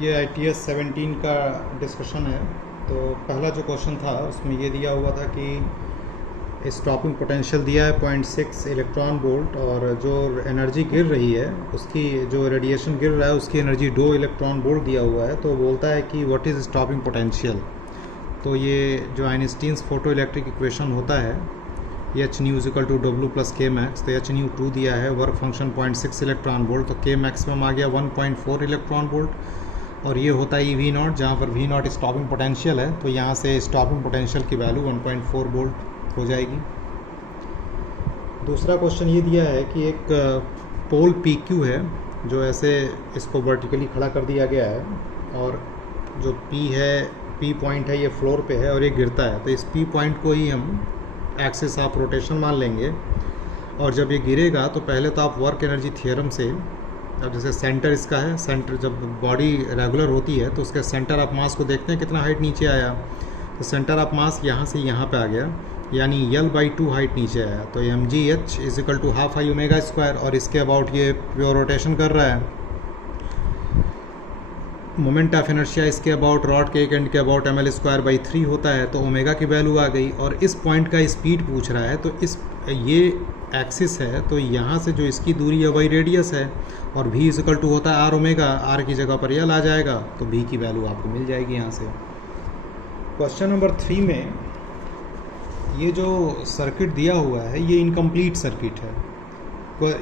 ये ITS 17 का discussion है। तो पहला जो क्वेश्चन था उसमें ये दिया हुआ था कि स्टॉपिंग पोटेंशियल दिया है 0.6 इलेक्ट्रॉन वोल्ट, और जो एनर्जी गिर रही है उसकी, जो रेडिएशन गिर रहा है उसकी एनर्जी 2 इलेक्ट्रॉन वोल्ट दिया हुआ है। तो बोलता है कि व्हाट इज़ स्टॉपिंग पोटेंशियल। तो ये जो आइंस्टीन्स फोटो इलेक्ट्रिक इक्वेशन होता है, H nu is equal to W plus K max. तो एच न्यू 2 दिया है, वर्क फंक्शन 0.6 इलेक्ट्रॉन वोल्ट, तो के मैक्सिमम आ गया 1.4 इलेक्ट्रॉन वोल्ट, और ये होता है वी नॉट, जहाँ पर वी नॉट स्टॉपिंग पोटेंशियल है। तो यहाँ से स्टॉपिंग पोटेंशियल की वैल्यू 1.4 वोल्ट हो जाएगी। दूसरा क्वेश्चन ये दिया है कि एक पोल पी क्यू है, जो ऐसे इसको वर्टिकली खड़ा कर दिया गया है, और जो पी है, पी पॉइंट है, ये फ्लोर पे है और ये गिरता है। तो इस पी पॉइंट को ही हम एक्सिस ऑफ रोटेशन मान लेंगे, और जब ये गिरेगा तो पहले तो आप वर्क एनर्जी थियरम से, अब जैसे सेंटर इसका है, सेंटर जब बॉडी रेगुलर होती है तो उसके सेंटर ऑफ मास को देखते हैं कितना हाइट नीचे आया। तो सेंटर ऑफ मास यहाँ से यहाँ पे आ गया, यानी L/2 हाइट नीचे आया। तो mgh is equal to half I omega square, और इसके अबाउट ये प्योर रोटेशन कर रहा है। मोमेंट ऑफ इनर्शिया इसके अबाउट रॉड के एक एंड के अबाउट ml²/3 होता है। तो ओमेगा की वैल्यू आ गई, और इस पॉइंट का स्पीड पूछ रहा है। तो इस ये एक्सिस है, तो यहाँ से जो इसकी दूरी है वही रेडियस है, और v इजिकल टू होता है r ओमेगा, r की जगह पर L आ जाएगा, तो v की वैल्यू आपको मिल जाएगी यहाँ से। क्वेश्चन नंबर 3 में ये जो सर्किट दिया हुआ है ये इनकम्प्लीट सर्किट है।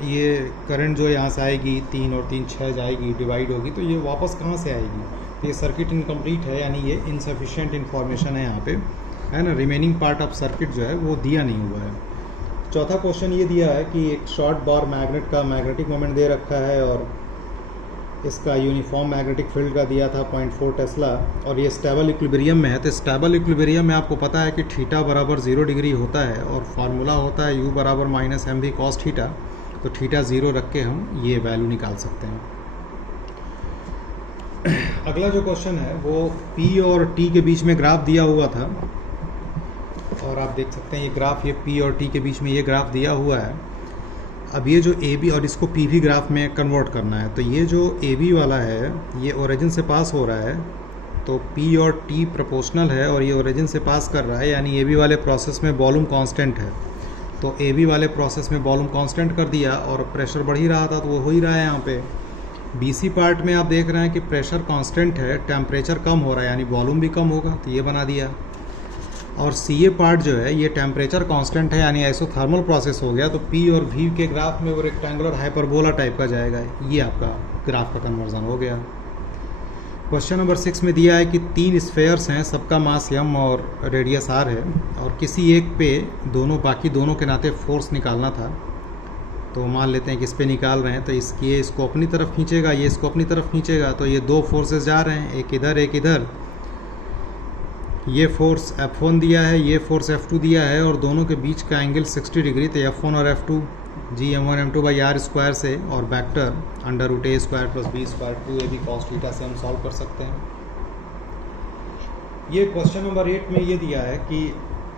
ये करंट जो यहाँ से आएगी 3 और 3 6 जाएगी, डिवाइड होगी, तो ये वापस कहाँ से आएगी। तो ये सर्किट इनकम्प्लीट है, यानी ये इनसफिशिएंट इन्फॉर्मेशन है यहाँ पे, है ना। रिमेनिंग पार्ट ऑफ सर्किट जो है वो दिया नहीं हुआ है। चौथा क्वेश्चन ये दिया है कि एक शॉर्ट बार मैग्नेट का मैग्नेटिक मोमेंट दे रखा है, और इसका यूनिफॉर्म मैग्नेटिक फील्ड का दिया था 0.4 टेस्ला, और ये स्टेबल इक्विलिब्रियम में है। तो स्टेबल इक्विलिब्रियम में आपको पता है कि थीटा बराबर 0 डिग्री होता है, और फार्मूला होता है u बराबर -mv cos थीटा। तो थीटा 0 रख के हम ये वैल्यू निकाल सकते हैं। अगला जो क्वेश्चन है वो P और T के बीच में ग्राफ दिया हुआ था, और आप देख सकते हैं ये ग्राफ, ये P और T के बीच में ये ग्राफ दिया हुआ है। अब ये जो AB, और इसको PV ग्राफ में कन्वर्ट करना है। तो ये जो AB वाला है ये ओरिजिन से पास हो रहा है, तो P और T प्रोपोर्शनल है, और ये ओरिजिन से पास कर रहा है, यानी AB वाले प्रोसेस में वॉल्यूम कांस्टेंट है। तो AB वाले प्रोसेस में वॉल्यूम कांस्टेंट कर दिया, और प्रेशर बढ़ ही रहा था, तो वो हो ही रहा है यहाँ पे। BC पार्ट में आप देख रहे हैं कि प्रेशर कांस्टेंट है, टेम्परेचर कम हो रहा है, यानी वॉल्यूम भी कम होगा, तो ये बना दिया। और CA पार्ट जो है ये टेम्परेचर कांस्टेंट है, यानी आइसोथर्मल प्रोसेस हो गया। तो P और V के ग्राफ में वो रेक्टेंगुलर हाइपरबोला टाइप का जाएगा, ये आपका ग्राफ का कन्वर्जन हो गया। क्वेश्चन नंबर 6 में दिया है कि 3 स्फेयर्स हैं, सबका मास m और रेडियस r है, और किसी एक पे बाकी दोनों के नाते फोर्स निकालना था। तो मान लेते हैं कि इस पे निकाल रहे हैं, तो ये इसको अपनी तरफ खींचेगा, ये इसको अपनी तरफ खींचेगा। तो ये 2 फोर्सेस जा रहे हैं, एक इधर एक इधर। ये फोर्स F1 दिया है, ये फोर्स F2 दिया है, और दोनों के बीच का एंगल 60 डिग्री। तो F1 और F2 Gm1m2/r² से, और vector √a² + b² 2ab cos theta से हम सॉल्व कर सकते हैं। ये क्वेश्चन नंबर 8 में ये दिया है कि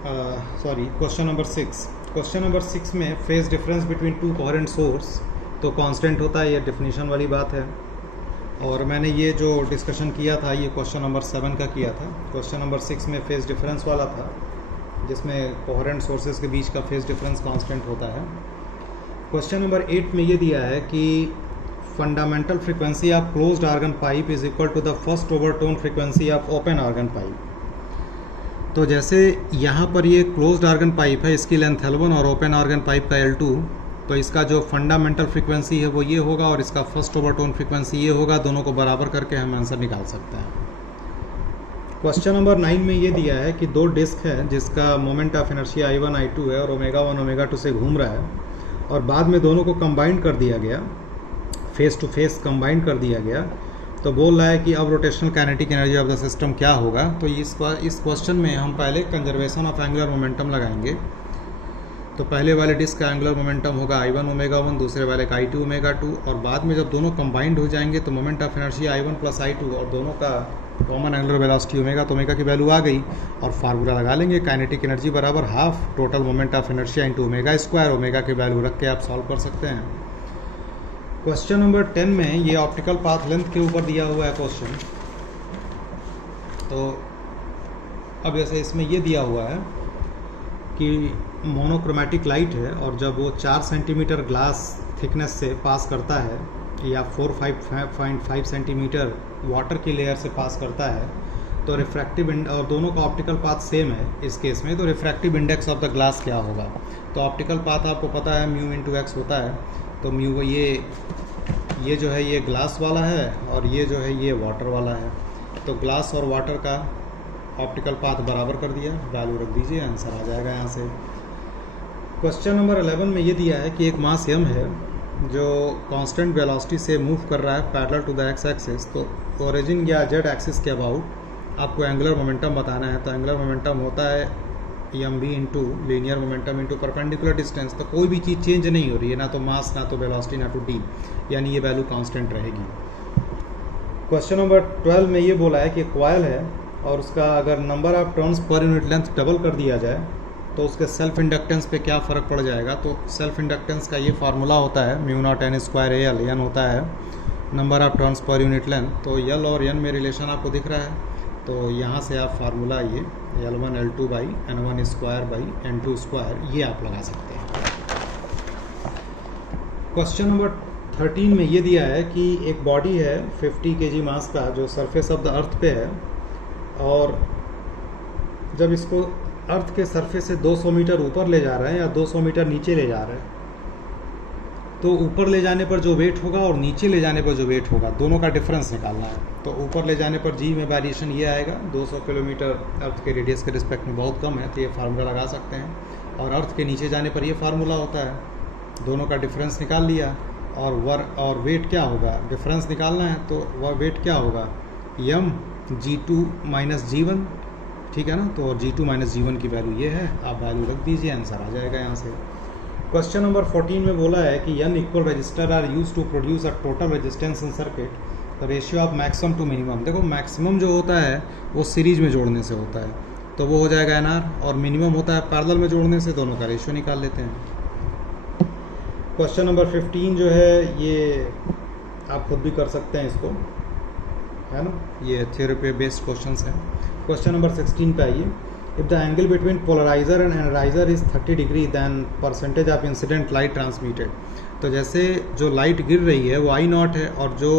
क्वेश्चन नंबर 6 में phase difference between 2 coherent source तो कांस्टेंट होता है, ये डेफिनेशन वाली बात है। और मैंने ये जो डिस्कशन किया था ये क्वेश्चन नंबर 7 का किया था। क्वेश्चन नंबर 6 में फेज डिफरेंस वाला था, जिसमें कोहेरेंट सोर्सेज के बीच का फेज डिफरेंस कांस्टेंट होता है। क्वेश्चन नंबर 8 में ये दिया है कि fundamental frequency of closed organ pipe is equal to the first overtone frequency of open organ pipe. तो जैसे यहाँ पर ये क्लोज्ड आर्गन पाइप है, इसकी लेंथ L1 और ओपन आर्गन पाइप का L2, तो इसका जो फंडामेंटल फ्रीक्वेंसी है वो ये होगा, और इसका फर्स्ट ओवरटोन फ्रीक्वेंसी ये होगा। दोनों को बराबर करके हम आंसर निकाल सकते हैं। क्वेश्चन नंबर 9 में ये दिया है कि 2 डिस्क है जिसका moment of inertia I1 I2 है, और ω1 ω2 से घूम रहा है, और बाद में दोनों को कंबाइन कर दिया गया, फेस टू फेस कंबाइन कर दिया गया। तो बोल रहा है कि अब rotational kinetic energy of the system क्या होगा। तो इस क्वेश्चन में हम पहले कंजर्वेशन ऑफ एंगुलर मोमेंटम लगाएंगे। तो पहले वाले डिस्क का एंगुलर मोमेंटम होगा I1 ω1, दूसरे वाले का I2 ω2, और बाद में जब दोनों कंबाइंड हो जाएंगे तो moment of inertia I1 + I2, और दोनों का कॉमन एंगुलर वेलोसिटी ओमेगा, तो ओमेगा की वैल्यू आ गई, और फार्मूला लगा लेंगे काइनेटिक एनर्जी बराबर half total moment of inertia × omega. Omega की वैल्यू रख के आप सॉल्व कर सकते हैं। क्वेश्चन नंबर 10 में ये ऑप्टिकल पाथ लेंथ के ऊपर दिया हुआ है क्वेश्चन। तो अब जैसे इसमें ये दिया हुआ है कि मोनोक्रोमेटिक लाइट है और जब वो 4 सेंटीमीटर ग्लास थिकनेस से पास करता है या 4.5 सेंटीमीटर वाटर की लेयर से पास करता है तो रिफ्रैक्टिव और दोनों का ऑप्टिकल पाथ सेम है इस केस में, तो refractive index of the glass क्या होगा। तो ऑप्टिकल पाथ आपको पता है म्यू इंटू एक्स होता है। तो म्यू ये जो है ये ग्लास वाला है और ये जो है ये वाटर वाला है। तो ग्लास और वाटर का ऑप्टिकल पाथ बराबर कर दिया, वैल्यू रख दीजिए, आंसर आ जाएगा यहाँ से। क्वेश्चन नंबर 11 में ये दिया है कि एक मास m है जो कांस्टेंट वेलोसिटी से मूव कर रहा है parallel to the X axis. तो ओरिजिन या जेड एक्सिस के अबाउट आपको एंगुलर मोमेंटम बताना है। तो एंगुलर मोमेंटम होता है M V into linear momentum into perpendicular distance. तो कोई भी चीज़ चेंज नहीं हो रही है, ना तो मास, ना तो वेलोसिटी, ना तो डी, यानी ये वैल्यू कांस्टेंट रहेगी। क्वेश्चन नंबर 12 में ये बोला है कि कॉइल है और उसका अगर number of turns per unit length double कर दिया जाए तो उसके सेल्फ इंडक्टेंस पे क्या फ़र्क पड़ जाएगा। तो सेल्फ इंडक्टेंस का ये फार्मूला होता है mu naught N square A L, N होता है number of turns per unit length. तो एल और एन में रिलेशन आपको दिख रहा है, तो यहाँ से आप फार्मूला ये L1 L2 by N1 square by N2 square ये आप लगा सकते हैं। क्वेश्चन नंबर 13 में ये दिया है कि एक बॉडी है 50 kg मास का जो सरफेस ऑफ द अर्थ पे है और जब इसको अर्थ के सरफेस से 200 मीटर ऊपर ले जा रहे हैं या 200 मीटर नीचे ले जा रहे हैं, तो ऊपर ले जाने पर जो वेट होगा और नीचे ले जाने पर जो वेट होगा दोनों का डिफरेंस निकालना है। तो ऊपर ले जाने पर जी में वेरिएशन ये आएगा, 200 किलोमीटर अर्थ के रेडियस के रिस्पेक्ट में बहुत कम है, तो ये फार्मूला लगा सकते हैं। और अर्थ के नीचे जाने पर ये फार्मूला होता है, दोनों का डिफरेंस निकाल लिया। और वेट क्या होगा, डिफरेंस निकालना है, तो वह वेट क्या होगा यम G2 माइनस G1, ठीक है ना। तो और G2 माइनस G1 की वैल्यू ये है, आप वैल्यू रख दीजिए, आंसर आ जाएगा यहाँ से। क्वेश्चन नंबर 14 में बोला है कि n equal resistor are use to produce a total resistance in circuit, तो ratio of maximum to minimum. देखो मैक्सिमम जो होता है वो सीरीज में जोड़ने से होता है, तो वो हो जाएगा NR, और मिनिमम होता है पैरेलल में जोड़ने से। दोनों का रेशियो निकाल लेते हैं। क्वेश्चन नंबर 15 जो है ये आप खुद भी कर सकते हैं इसको, है ना, ये थ्योरी पे बेस्ड क्वेश्चन हैं। क्वेश्चन नंबर 16 पे आइए। If the angle between polarizer and analyzer is 30 degree then percentage of incident light transmitted। तो जैसे जो लाइट गिर रही है वो I नॉट है और जो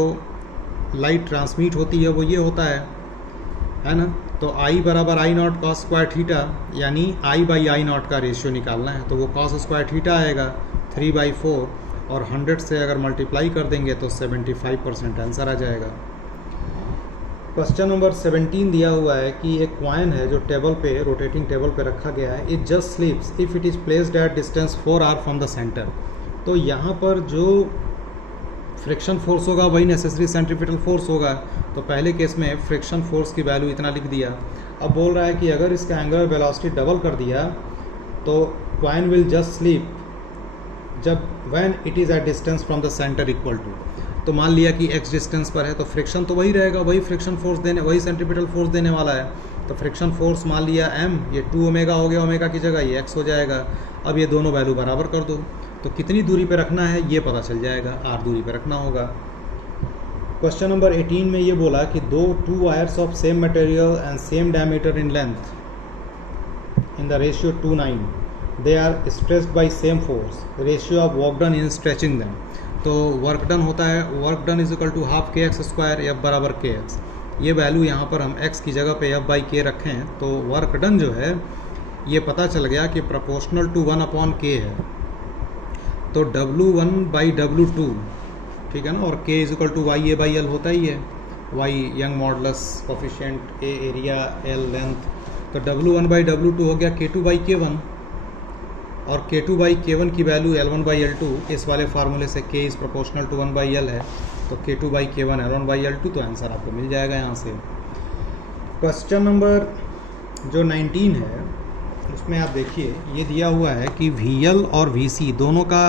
लाइट ट्रांसमिट होती है वो ये होता है ना। तो I बराबर I not cos square theta, यानी I बाई I नॉट का रेशियो निकालना है। तो वो कॉस स्क्वायर थीटा आएगा 3/4 और 100 से अगर मल्टीप्लाई कर देंगे तो 75% आंसर आ जाएगा। क्वेश्चन नंबर 17 दिया हुआ है कि एक कॉइन है जो टेबल पे, रोटेटिंग टेबल पे रखा गया है। It just slips if it is placed at distance 4 r from the centre. तो यहाँ पर जो फ्रिक्शन फोर्स होगा वही नेसेसरी सेंट्रीपिटल फोर्स होगा। तो पहले केस में फ्रिक्शन फोर्स की वैल्यू इतना लिख दिया। अब बोल रहा है कि अगर इसका एंगुलर वेलोसिटी डबल कर दिया तो कॉइन विल जस्ट स्लिप जब when it is at distance from the centre equal to. तो मान लिया कि x डिस्टेंस पर है तो फ्रिक्शन तो वही रहेगा, वही फ्रिक्शन फोर्स देने, वही सेंट्रीपिटल फोर्स देने वाला है। तो फ्रिक्शन फोर्स मान लिया m, ये 2 ओमेगा हो गया, ओमेगा की जगह ये x हो जाएगा। अब ये दोनों वैल्यू बराबर कर दो, तो कितनी दूरी पे रखना है ये पता चल जाएगा, r दूरी पे रखना होगा। क्वेश्चन नंबर 18 में ये बोला कि two wires of same material and same diameter in length in the ratio 2:9 they are stressed by same force, ratio of work done in stretching them. तो वर्क डन होता है, work done is equal to half kx square, F बराबर kx। ये value यहाँ पर हम x की जगह पे F/k रखें हैं, तो वर्क डन जो है ये पता चल गया कि प्रोपोर्शनल टू 1/k है। तो W1/W2, ठीक है ना, और k is equal to YA/L होता ही है, Y young modulus coefficient, A area, L length. तो W1/W2 हो गया K2/K1 और K2/K1 की वैल्यू L1/L2, इस वाले फार्मूले से K is proportional to 1/L है, तो K2/K1 L1/L2, तो आंसर आपको मिल जाएगा यहाँ से। क्वेश्चन नंबर जो 19 है उसमें आप देखिए ये दिया हुआ है कि VL और VC दोनों का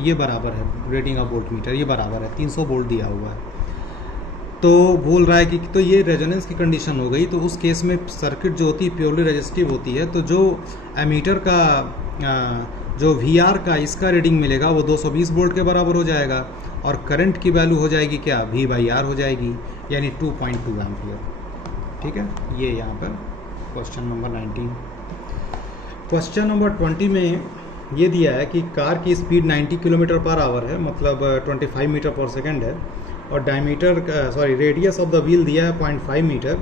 ये बराबर है, रेटिंग ऑफ वोल्ट मीटर ये बराबर है, 300 वोल्ट दिया हुआ है। तो बोल रहा है कि तो ये रेजोनेंस की कंडीशन हो गई। तो उस केस में सर्किट जो होती है प्योरली रेजिस्टिव होती है। तो जो एमीटर का जो VR का इसका रीडिंग मिलेगा वो 220 वोल्ट के बराबर हो जाएगा और करंट की वैल्यू हो जाएगी क्या, V/R हो जाएगी, यानी 2.2 एम्पियर। ठीक है, ये यहाँ पर क्वेश्चन नंबर 19। क्वेश्चन नंबर 20 में ये दिया है कि कार की स्पीड 90 किलोमीटर पर आवर है, मतलब 25 मीटर पर सेकेंड है, और रेडियस ऑफ द व्हील दिया है 0.5 मीटर।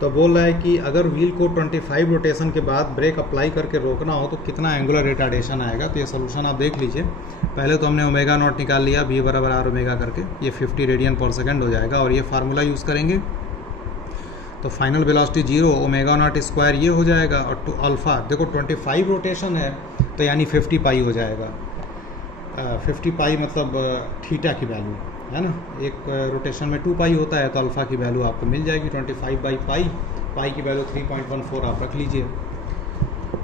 तो बोल रहा है कि अगर व्हील को 25 रोटेशन के बाद ब्रेक अप्लाई करके रोकना हो तो कितना एंगुलर रिटार्डेशन आएगा। तो ये सोल्यूशन आप देख लीजिए। पहले तो हमने ओमेगा नॉट निकाल लिया, V बराबर R ओमेगा करके, ये 50 रेडियन पर सेकंड हो जाएगा, और ये फार्मूला यूज़ करेंगे तो final velocity 0 omega naught square ये हो जाएगा, और टू अल्फ़ा देखो 25 रोटेशन है तो यानी 50 पाई हो जाएगा। 50 पाई मतलब थीटा की वैल्यू है ना, एक रोटेशन में 2 पाई होता है, तो अल्फ़ा की वैल्यू आपको मिल जाएगी 25/पाई, पाई की वैल्यू 3.14 आप रख लीजिए।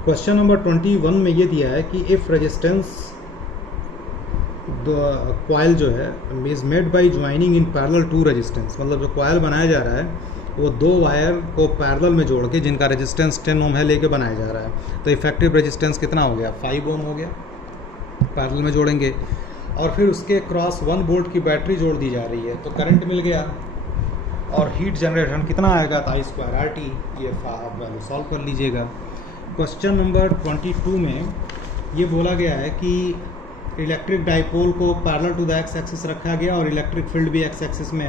क्वेश्चन नंबर 21 में ये दिया है कि इफ़ रेजिस्टेंस कॉइल जो है is made by joining in parallel two resistance, मतलब जो कॉइल बनाया जा रहा है वो 2 वायर को पैरेलल में जोड़ के जिनका रेजिस्टेंस 10 ओम है लेके बनाया जा रहा है। तो इफेक्टिव रेजिस्टेंस कितना हो गया, 5 ओम हो गया, पैरेलल में जोड़ेंगे, और फिर उसके क्रॉस 1 वोल्ट की बैटरी जोड़ दी जा रही है, तो करंट मिल गया, और हीट जनरेशन कितना आएगा, तो I²RT, ये आप वैल्यू सॉल्व कर लीजिएगा। क्वेश्चन नंबर 22 में ये बोला गया है कि इलेक्ट्रिक डाइपोल को parallel to the X axis रखा गया और इलेक्ट्रिक फील्ड भी एक्स एक्सिस में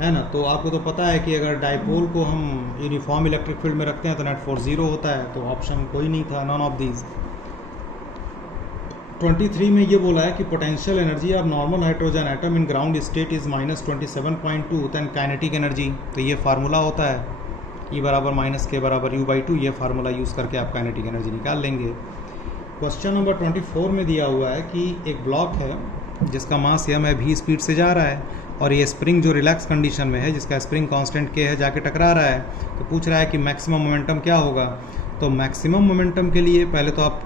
है ना। तो आपको तो पता है कि अगर डाइपोल को हम यूनिफॉर्म इलेक्ट्रिक फील्ड में रखते हैं तो नेट फोर्स 0 होता है, तो ऑप्शन कोई नहीं था, नॉन ऑफ दीज। 23 में ये बोला है कि potential energy of normal hydrogen atom in ground state is -27.2, than kinetic energy, तो ये फार्मूला होता है E बराबर -K बराबर U/2, ये फार्मूला यूज़ करके आप काइनेटिक एनर्जी निकाल लेंगे। क्वेश्चन नंबर 24 में दिया हुआ है कि एक ब्लॉक है जिसका मास m है, v स्पीड से जा रहा है, और ये स्प्रिंग जो रिलैक्स कंडीशन में है जिसका स्प्रिंग कांस्टेंट k है जाके टकरा रहा है, तो पूछ रहा है कि मैक्सिमम मोमेंटम क्या होगा। तो मैक्सिमम मोमेंटम के लिए पहले तो आप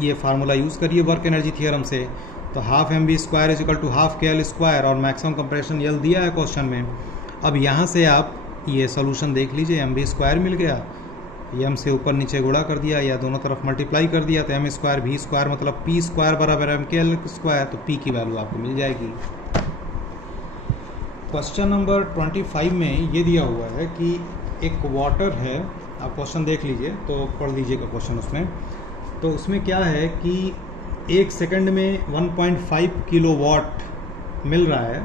ये फार्मूला यूज़ करिए वर्क एनर्जी थियरम से, तो 12mv² = 12kl², और मैक्सिमम कंप्रेशन यल दिया है क्वेश्चन में। अब यहाँ से आप ये सोल्यूशन देख लीजिए, mv² मिल गया, m से ऊपर नीचे गुणा कर दिया या दोनों तरफ मल्टीप्लाई कर दिया, तो m² v² मतलब p² बराबर mkl², तो p की वैल्यू आपको मिल जाएगी। क्वेश्चन नंबर 25 में ये दिया हुआ है कि एक वाटर है, आप क्वेश्चन देख लीजिए तो पढ़ लीजिएगा क्वेश्चन उसमें। तो उसमें क्या है कि 1 सेकंड में 1.5 किलोवाट मिल रहा है,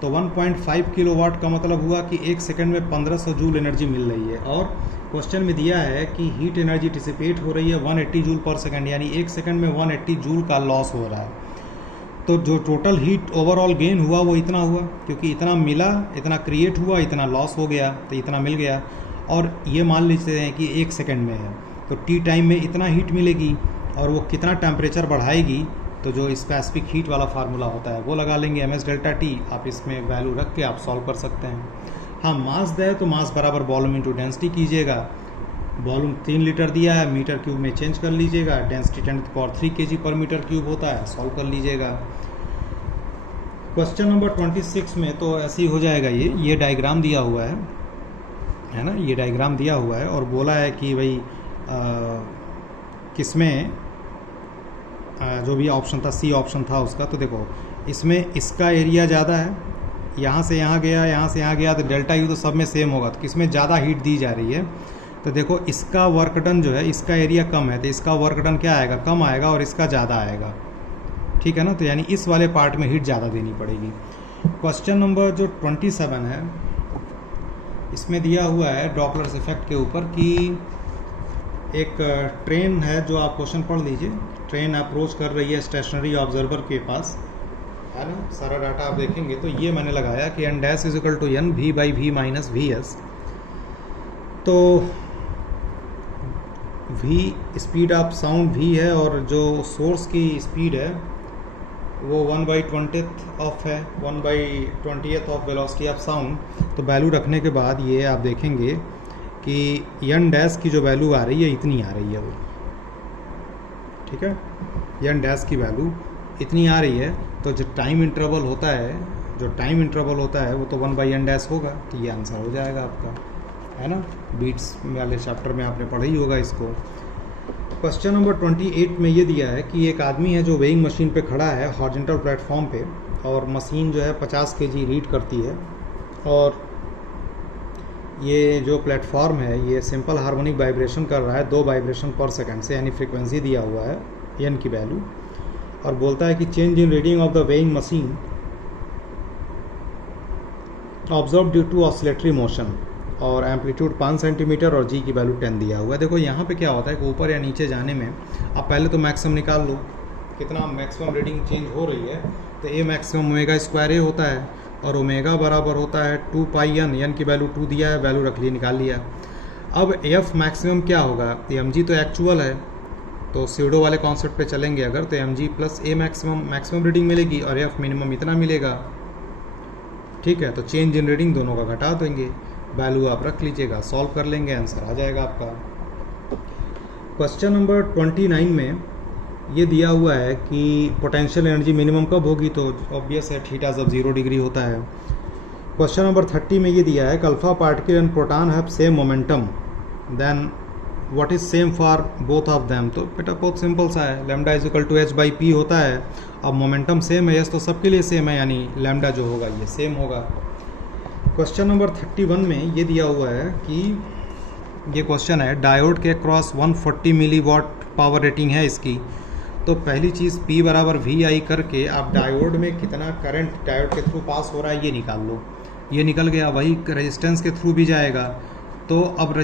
तो 1.5 किलोवाट का मतलब हुआ कि 1 सेकंड में 1500 जूल एनर्जी मिल रही है, और क्वेश्चन में दिया है कि हीट एनर्जी डिसिपेट हो रही है 180 जूल पर सेकंड, यानी 1 सेकंड में 180 जूल का लॉस हो रहा है। तो जो टोटल हीट ओवरऑल गेन हुआ वो इतना हुआ, क्योंकि इतना मिला, इतना क्रिएट हुआ, इतना लॉस हो गया, तो इतना मिल गया। और ये मान लेते हैं कि 1 सेकंड में है, तो टी टाइम में इतना हीट मिलेगी, और वो कितना टेम्परेचर बढ़ाएगी, तो जो स्पेसिफिक हीट वाला फार्मूला होता है वो लगा लेंगे, ms∆T। आप इसमें वैल्यू रख के आप सॉल्व कर सकते हैं। हाँ, मास दे तो मास बराबर वॉल्यूम इंटू डेंसिटी कीजिएगा। वॉल्यूम 3 लीटर दिया है, मीटर क्यूब में चेंज कर लीजिएगा, डेंसिटी 10³ kg पर मीटर क्यूब होता है, सॉल्व कर लीजिएगा। क्वेश्चन नंबर 26 में तो ऐसे ही हो जाएगा, ये डायग्राम दिया हुआ है ना, ये डायग्राम दिया हुआ है, और बोला है कि भाई किसमें जो भी ऑप्शन था, सी ऑप्शन था उसका, तो देखो इसमें इसका एरिया ज़्यादा है, यहाँ से यहाँ गया, यहाँ से यहाँ गया, तो डेल्टा यू तो सब में सेम होगा, तो किसमें ज़्यादा हीट दी जा रही है। तो देखो इसका वर्क डन जो है, इसका एरिया कम है, तो इसका वर्क डन क्या आएगा, कम आएगा, और इसका ज़्यादा आएगा, ठीक है ना। तो यानी इस वाले पार्ट में हीट ज़्यादा देनी पड़ेगी। क्वेश्चन नंबर जो 27 है, इसमें दिया हुआ है डॉपलर्स इफेक्ट के ऊपर कि एक ट्रेन है, जो आप क्वेश्चन पढ़ लीजिए। ट्रेन अप्रोच कर रही है स्टेशनरी ऑब्जर्वर के पास, है ना, सारा डाटा आप देखेंगे। तो ये मैंने लगाया कि n dash = n v/v - vs। तो v speed of sound v है, और जो सोर्स की स्पीड है वो 1/20th ऑफ है, 1/20th of velocity of sound. तो वैल्यू रखने के बाद ये आप देखेंगे कि n डैश की जो वैल्यू आ रही है इतनी आ रही है वो, ठीक है, n डैश की वैल्यू इतनी आ रही है। तो जो टाइम इंटरवल होता है वो तो 1/n डैश होगा, तो ये आंसर हो जाएगा आपका, है ना। बीट्स वाले चैप्टर में आपने पढ़ा ही होगा इसको। क्वेश्चन नंबर 28 में ये दिया है कि एक आदमी है जो वेइंग मशीन पे खड़ा है हॉरिजॉन्टल प्लेटफॉर्म पे, और मशीन जो है 50 kg रीड करती है, और ये जो प्लेटफॉर्म है ये सिंपल हार्मोनिक वाइब्रेशन कर रहा है 2 वाइब्रेशन पर सेकंड से, यानी फ्रीक्वेंसी दिया हुआ है एन की वैल्यू, और बोलता है कि change in reading of the weighing machine observe due to oscillatory motion, और एम्पलीट्यूड 5 सेंटीमीटर और जी की वैल्यू 10 दिया हुआ है। देखो यहाँ पे क्या होता है कि ऊपर या नीचे जाने में आप पहले तो मैक्सिमम निकाल लो, कितना मैक्सिमम रीडिंग चेंज हो रही है, तो ए मैक्सिमम ओमेगा स्क्वायर ए होता है, और ओमेगा बराबर होता है 2 पाई एन, एन की वैल्यू 2 दिया है, वैल्यू रख ली, निकाल लिया। अब एफ मैक्सिमम क्या होगा, एम जी तो एक्चुअल है, तो सीडो वाले कॉन्सेप्ट पे चलेंगे अगर, तो एम जी प्लस ए मैक्सिमम रीडिंग मिलेगी, और एफ मिनिमम इतना मिलेगा। ठीक है, तो चेंज इन रीडिंग दोनों का घटा देंगे, वैल्यू आप रख लीजिएगा, सॉल्व कर लेंगे, आंसर आ जाएगा आपका। क्वेश्चन नंबर 29 में ये दिया हुआ है कि पोटेंशियल एनर्जी मिनिमम कब होगी, तो ऑब्वियस है थीटा जब 0 डिग्री होता है। क्वेश्चन नंबर 30 में ये दिया है कि alpha particle and proton have same momentum, then what is same for both of them. तो बेटा बहुत सिंपल सा है, lambda is equal to H by P होता है। अब मोमेंटम सेम है, यस, तो सबके लिए सेम है, यानी लैम्डा जो होगा ये सेम होगा। क्वेश्चन नंबर 31 में ये दिया हुआ है कि ये क्वेश्चन है डायोड के क्रॉस 140 मिलीवाट पावर रेटिंग है इसकी, तो पहली चीज़ P बराबर VI करके आप डायोड में कितना करंट डायोड के थ्रू पास हो रहा है ये निकाल लो। ये निकल गया, वही रेजिस्टेंस के थ्रू भी जाएगा। तो अब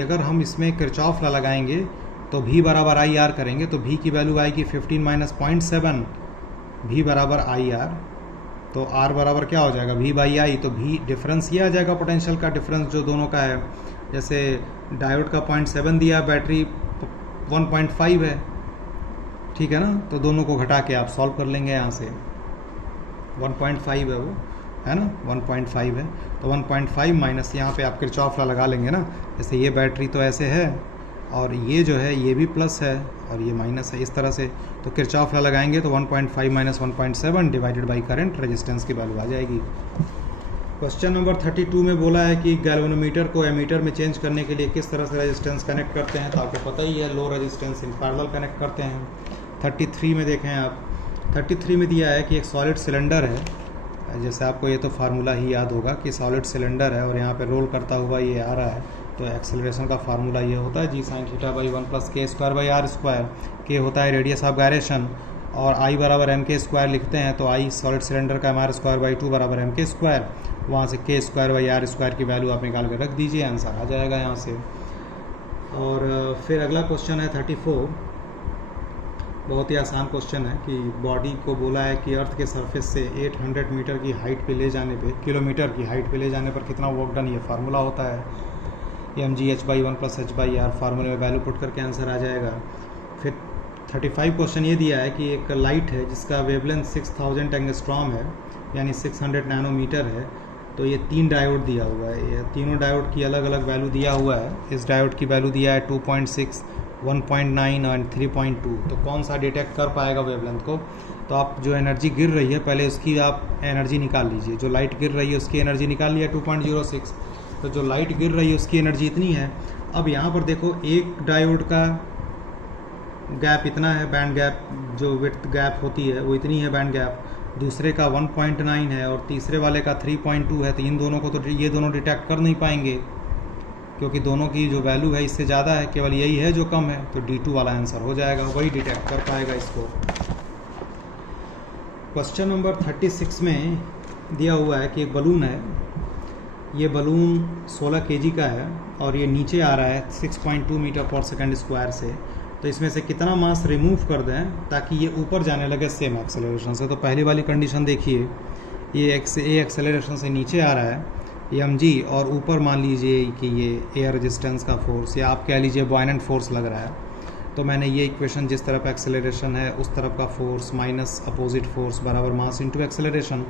अगर हम इसमें किरचॉफ ला लगाएंगे तो V बराबर IR करेंगे, तो V की वैल्यू आएगी 15 माइनस 0.7, V बराबर IR, तो R बराबर क्या हो जाएगा V बाई आई, तो V डिफरेंस ये आ जाएगा, पोटेंशियल का डिफरेंस जो दोनों का है। जैसे डायोड का 0.7 दिया, बैटरी 1.5 है, ठीक है ना, तो दोनों को घटा के आप सॉल्व कर लेंगे। यहाँ से 1.5 है वो, है ना, 1.5 है, तो 1.5 माइनस यहाँ पे आप किरचॉफ ला लगा लेंगे ना, जैसे ये बैटरी तो ऐसे है, और ये जो है ये भी प्लस है और ये माइनस है, इस तरह से, तो किरचॉफ ला लगाएंगे तो 1.5 minus 1.7 divided by current, resistance की वैल्यू आ जाएगी। क्वेश्चन नंबर 32 में बोला है कि गैल्वेनोमीटर को एमीटर में चेंज करने के लिए किस तरह से रेजिस्टेंस कनेक्ट करते हैं, तो आपको पता ही है, low resistance in parallel connect करते हैं। 33 में देखें आप, 33 में दिया है कि एक सॉलिड सिलेंडर है, जैसे आपको ये तो फार्मूला ही याद होगा कि सॉलिड सिलेंडर है और यहाँ पे रोल करता हुआ ये आ रहा है, तो एक्सेलरेशन का फार्मूला ये होता है जी साइन थीटा बाई 1 प्लस के स्क्वायर बाई आर स्क्वायर, के होता है रेडियस ऑफ गायरेशन, और आई बराबर एम के स्क्वायर लिखते हैं, तो आई सॉलिड सिलेंडर का एम आर स्क्वायर बाई 2 बराबर एम के स्क्वायर, वहाँ से के स्क्वायर बाई आर स्क्वायर की वैल्यू आप निकाल कर रख दीजिए, आंसर आ जाएगा यहाँ से। और फिर अगला क्वेश्चन है 34, बहुत ही आसान क्वेश्चन है कि बॉडी को बोला है कि अर्थ के सरफेस से 800 मीटर की हाइट पे ले जाने पे, किलोमीटर की हाइट पे ले जाने पर कितना वर्क डन, ये फार्मूला होता है mgh/1 प्लस h/r, फार्मूले में वैल्यू पुट करके आंसर आ जाएगा। फिर 35 क्वेश्चन ये दिया है कि एक लाइट है जिसका वेवलेंथ 6000 एंगस्ट्रॉम है, यानी 600 नैनोमीटर है, तो ये 3 डायोड दिया हुआ है, ये तीनों डायोड की अलग अलग वैल्यू दिया हुआ है। इस डायोड की वैल्यू दिया है 2.6, 1.9 और 3.2, तो कौन सा डिटेक्ट कर पाएगा वेवलेंथ को, तो आप जो एनर्जी गिर रही है पहले उसकी आप एनर्जी निकाल लीजिए, जो लाइट गिर रही है उसकी एनर्जी निकाल लिया 2.06, तो जो लाइट गिर रही है उसकी एनर्जी इतनी है। अब यहाँ पर देखो एक डायोड का गैप इतना है, बैंड गैप जो विड्थ गैप होती है वो इतनी है बैंड गैप, दूसरे का 1.9 है और तीसरे वाले का 3.2 है, तो इन दोनों को तो ये दोनों डिटेक्ट कर नहीं पाएंगे क्योंकि दोनों की जो वैल्यू है इससे ज़्यादा है, केवल यही है जो कम है, तो D2 वाला आंसर हो जाएगा, वही डिटेक्ट कर पाएगा इसको। क्वेश्चन नंबर 36 में दिया हुआ है कि एक बलून है, ये बलून 16 kg का है और ये नीचे आ रहा है 6.2 मीटर पर सेकंड स्क्वायर से, तो इसमें से कितना मास रिमूव कर दें ताकि ये ऊपर जाने लगे सेम एक्सेलरेशन से। तो पहली वाली कंडीशन देखिए, ये एक्सेलरेशन से नीचे आ रहा है mg, और ऊपर मान लीजिए कि ये एयर रेजिस्टेंस का फोर्स या आप कह लीजिए बॉयनेंट फोर्स लग रहा है, तो मैंने ये इक्वेशन जिस तरफ एक्सेलरेशन है उस तरफ का फोर्स माइनस अपोजिट फोर्स बराबर मास इनटू एक्सेलरेशन,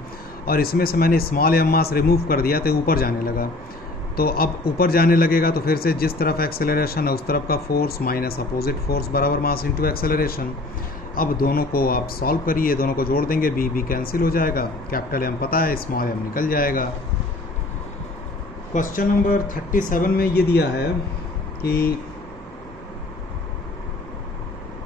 और इसमें से मैंने स्मॉल m मास रिमूव कर दिया तो ऊपर जाने लगा, तो अब ऊपर जाने लगेगा तो फिर से जिस तरफ एक्सेलरेशन है उस तरफ का फोर्स माइनस अपोजिट फोर्स बराबर मास इनटू एक्सेलरेशन। अब दोनों को आप सॉल्व करिए, दोनों को जोड़ देंगे, बी कैंसिल हो जाएगा, कैपिटल M पता है, स्मॉल m निकल जाएगा। क्वेश्चन नंबर 37 में ये दिया है कि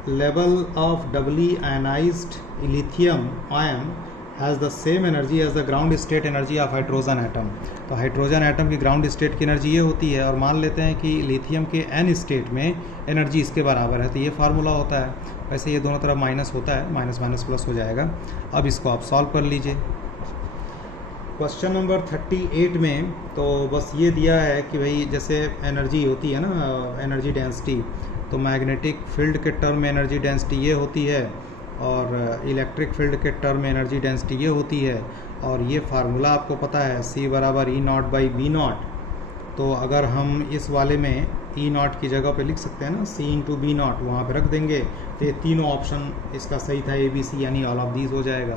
level of doubly ionized lithium ion has the same energy as the ground state energy of hydrogen atom। तो हाइड्रोजन एटम की ग्राउंड स्टेट की एनर्जी ये होती है, और मान लेते हैं कि लिथियम के एन स्टेट में एनर्जी इसके बराबर है, तो ये फार्मूला होता है। वैसे ये दोनों तरफ माइनस होता है, माइनस माइनस प्लस हो जाएगा। अब इसको आप सॉल्व कर लीजिए। क्वेश्चन नंबर 38 में तो बस ये दिया है कि भाई जैसे एनर्जी होती है ना, एनर्जी डेंसिटी, तो मैग्नेटिक फील्ड के टर्म में एनर्जी डेंसिटी ये होती है, और इलेक्ट्रिक फील्ड के टर्म में एनर्जी डेंसिटी ये होती है, और ये फार्मूला आपको पता है C बराबर E0/B0। तो अगर हम इस वाले में E0 की जगह पे लिख सकते हैं ना, C × B0, वहाँ पे रख देंगे तो ये तीनों ऑप्शन इसका सही था, ABC, यानी ऑल ऑफ दीज हो जाएगा।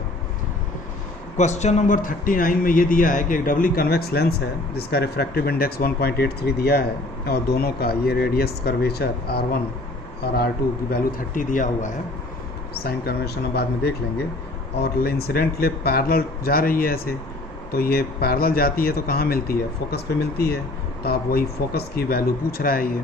क्वेश्चन नंबर 39 में ये दिया है कि एक डबली कन्वेक्स लेंस है जिसका रिफ्रैक्टिव इंडेक्स 1.83 दिया है, और दोनों का ये रेडियस कर्वेचर R1 और R2 की वैल्यू 30 दिया हुआ है। साइन कन्वेंशन हम बाद में देख लेंगे। और इंसिडेंट लेब पैरेलल जा रही है ऐसे, तो ये पैरेलल जाती है तो कहाँ मिलती है, फोकस पे मिलती है। तो आप वही फोकस की वैल्यू पूछ रहा है ये,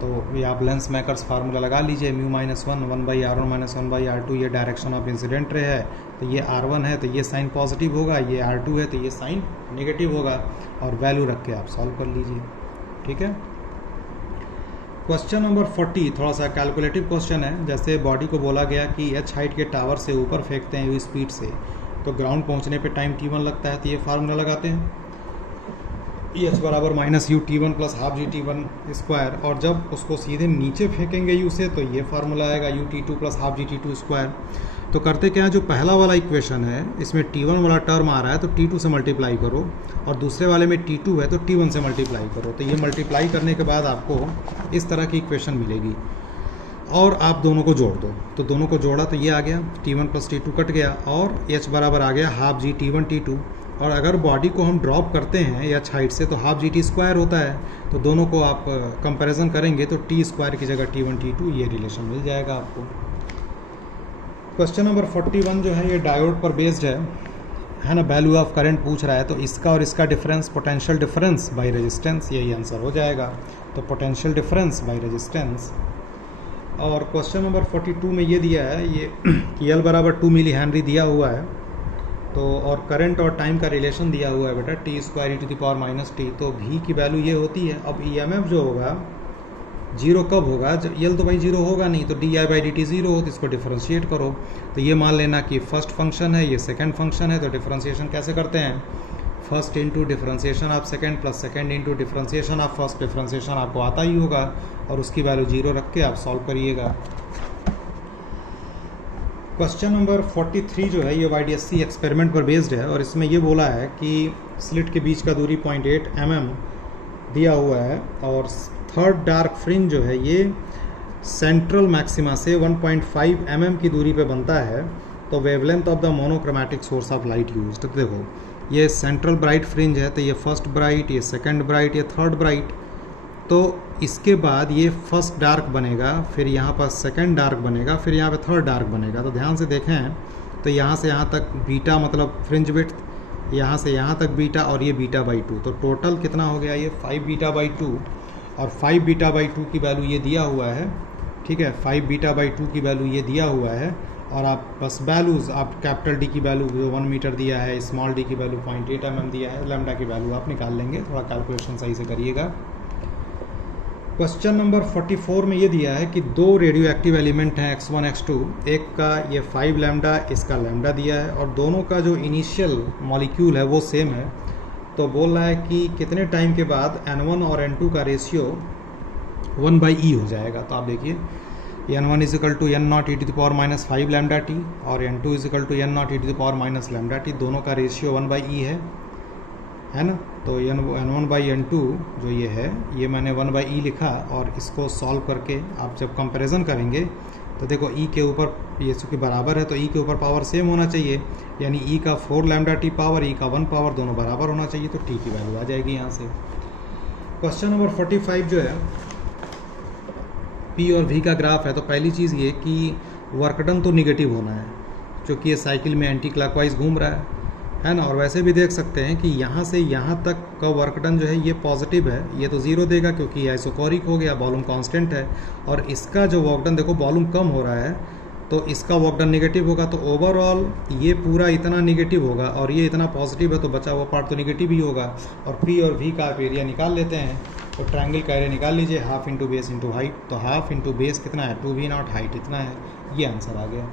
तो ये आप लेंस मेकर्स फार्मूला लगा लीजिए, μ-1 1/R1 - 1/R2। ये डायरेक्शन ऑफ इंसिडेंट रे है, तो ये R1 है तो ये साइन पॉजिटिव होगा, ये R2 है तो ये साइन नेगेटिव होगा, और वैल्यू रख के आप सॉल्व कर लीजिए। ठीक है। क्वेश्चन नंबर 40 थोड़ा सा कैलकुलेटिव क्वेश्चन है। जैसे बॉडी को बोला गया कि h हाइट के टावर से ऊपर फेंकते हैं u स्पीड से, तो ग्राउंड पहुंचने पे टाइम t1 लगता है, तो ये फार्मूला लगाते हैं h बराबर -u t1 + ½ g t1²। और जब उसको सीधे नीचे फेंकेंगे u से, तो ये फार्मूला आएगा u t2 + ½ g t2²। तो करते क्या है, जो पहला वाला इक्वेशन है इसमें t1 वाला टर्म आ रहा है तो t2 से मल्टीप्लाई करो, और दूसरे वाले में t2 है तो t1 से मल्टीप्लाई करो। तो ये मल्टीप्लाई करने के बाद आपको इस तरह की इक्वेशन मिलेगी, और आप दोनों को जोड़ दो। तो दोनों को जोड़ा तो ये आ गया, t1 + t2 कट गया, और h बराबर आ गया ½ g t1 t2। और अगर बॉडी को हम ड्रॉप करते हैं h हाइट से तो ½ g t² होता है। तो दोनों को आप कंपैरिजन करेंगे तो t² की जगह t1 t2 ये रिलेशन मिल जाएगा आपको। क्वेश्चन नंबर 41 जो है ये डायोड पर बेस्ड है ना, वैल्यू ऑफ करंट पूछ रहा है, तो इसका और इसका difference potential difference by resistance, यही आंसर हो जाएगा। तो पोटेंशियल डिफरेंस बाय रेजिस्टेंस। और क्वेश्चन नंबर 42 में ये दिया है ये कि L बराबर 2 मिली हेनरी दिया हुआ है, तो और करंट और टाइम का रिलेशन दिया हुआ है बेटा t² e⁻t। तो v की वैल्यू ये होती है। अब EMF जो होगा जीरो कब होगा, L तो भाई जीरो होगा नहीं, तो di/dt जीरो हो, तो इसको डिफरेंशिएट करो। तो ये मान लेना कि फर्स्ट फंक्शन है, ये सेकंड फंक्शन है। तो डिफरेंशिएशन कैसे करते हैं, first into differentiation of second plus second into differentiation of first. Differentiation आपको आता ही होगा, और उसकी वैल्यू जीरो रख के आप सॉल्व करिएगा। क्वेश्चन नंबर 43 जो है ये YDSC एक्सपेरिमेंट पर बेस्ड है, और इसमें ये बोला है कि स्लिट के बीच का दूरी 0.8 mm दिया हुआ है, और थर्ड डार्क फ्रिंज जो है ये सेंट्रल मैक्सिमा से 1.5 mm की दूरी पे बनता है। तो wavelength of the monochromatic source of light used, तो देखो ये सेंट्रल ब्राइट फ्रिंज है, तो ये फर्स्ट ब्राइट, ये सेकंड ब्राइट, ये थर्ड ब्राइट। तो इसके बाद ये फर्स्ट डार्क बनेगा, फिर यहाँ पर सेकंड डार्क बनेगा, फिर यहाँ पे थर्ड डार्क बनेगा। तो ध्यान से देखें तो यहाँ से यहाँ तक बीटा मतलब फ्रिंज विड्थ, यहाँ से यहाँ तक बीटा, और ये β/2। तो टोटल कितना हो गया, ये 5 β/2, और 5 β/2 की वैल्यू ये दिया हुआ है। ठीक है, 5 β/2 की वैल्यू ये दिया हुआ है, और आप बस वैल्यूज़ आप कैपिटल डी की वैल्यू जो 1 मीटर दिया है, स्मॉल डी की वैल्यू 0.8 mm दिया है, लैम्डा की वैल्यू आप निकाल लेंगे। थोड़ा कैलकुलेशन सही से करिएगा। क्वेश्चन नंबर 44 में ये दिया है कि दो रेडियो एक्टिव एलिमेंट हैं x1 x2, एक का ये 5 लैम्डा, इसका लैम्डा दिया है, और दोनों का जो इनिशियल मॉलिक्यूल है वो सेम है। तो बोल रहा है कि कितने टाइम के बाद N1 और N2 का रेशियो 1/e हो जाएगा। तो आप देखिए N1 = n0 e⁻⁻5 lambda T, और N2 = n0 e⁻⁻λt। दोनों का रेशियो 1/e है ना। तो N1/N2 जो ये है, ये मैंने 1/e लिखा, और इसको सॉल्व करके आप जब कंपैरिजन करेंगे तो देखो e के ऊपर ये चूँकि बराबर है तो e के ऊपर पावर सेम होना चाहिए, यानी e का 4 लैम्डा टी पावर, e का 1 पावर, दोनों बराबर होना चाहिए। तो t की वैल्यू आ जाएगी यहाँ से। क्वेश्चन नंबर 45 जो है p और v का ग्राफ है। तो पहली चीज़ ये कि वर्क डन तो निगेटिव होना है, क्योंकि ये साइकिल में एंटी क्लॉकवाइज घूम रहा है ना। और वैसे भी देख सकते हैं कि यहाँ से यहाँ तक का वर्क डन जो है ये पॉजिटिव है, ये तो ज़ीरो देगा क्योंकि आइसोकोरिक हो गया, वॉल्यूम कांस्टेंट है। और इसका जो वर्क डन देखो वॉल्यूम कम हो रहा है तो इसका वर्क डन निगेटिव होगा, तो ओवरऑल ये पूरा इतना निगेटिव होगा और ये इतना पॉजिटिव है, तो बचा हुआ पार्ट तो निगेटिव ही होगा। और पी और वी का आप एरिया निकाल लेते हैं, तो ट्रायंगल का एरिया निकाल लीजिए, half into base into height. तो हाफ इंटू बेस कितना है 2v0, हाइट इतना है, ये आंसर आ गया।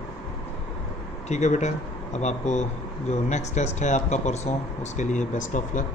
ठीक है बेटा, अब आपको जो नेक्स्ट टेस्ट है आपका परसों, उसके लिए बेस्ट ऑफ लक।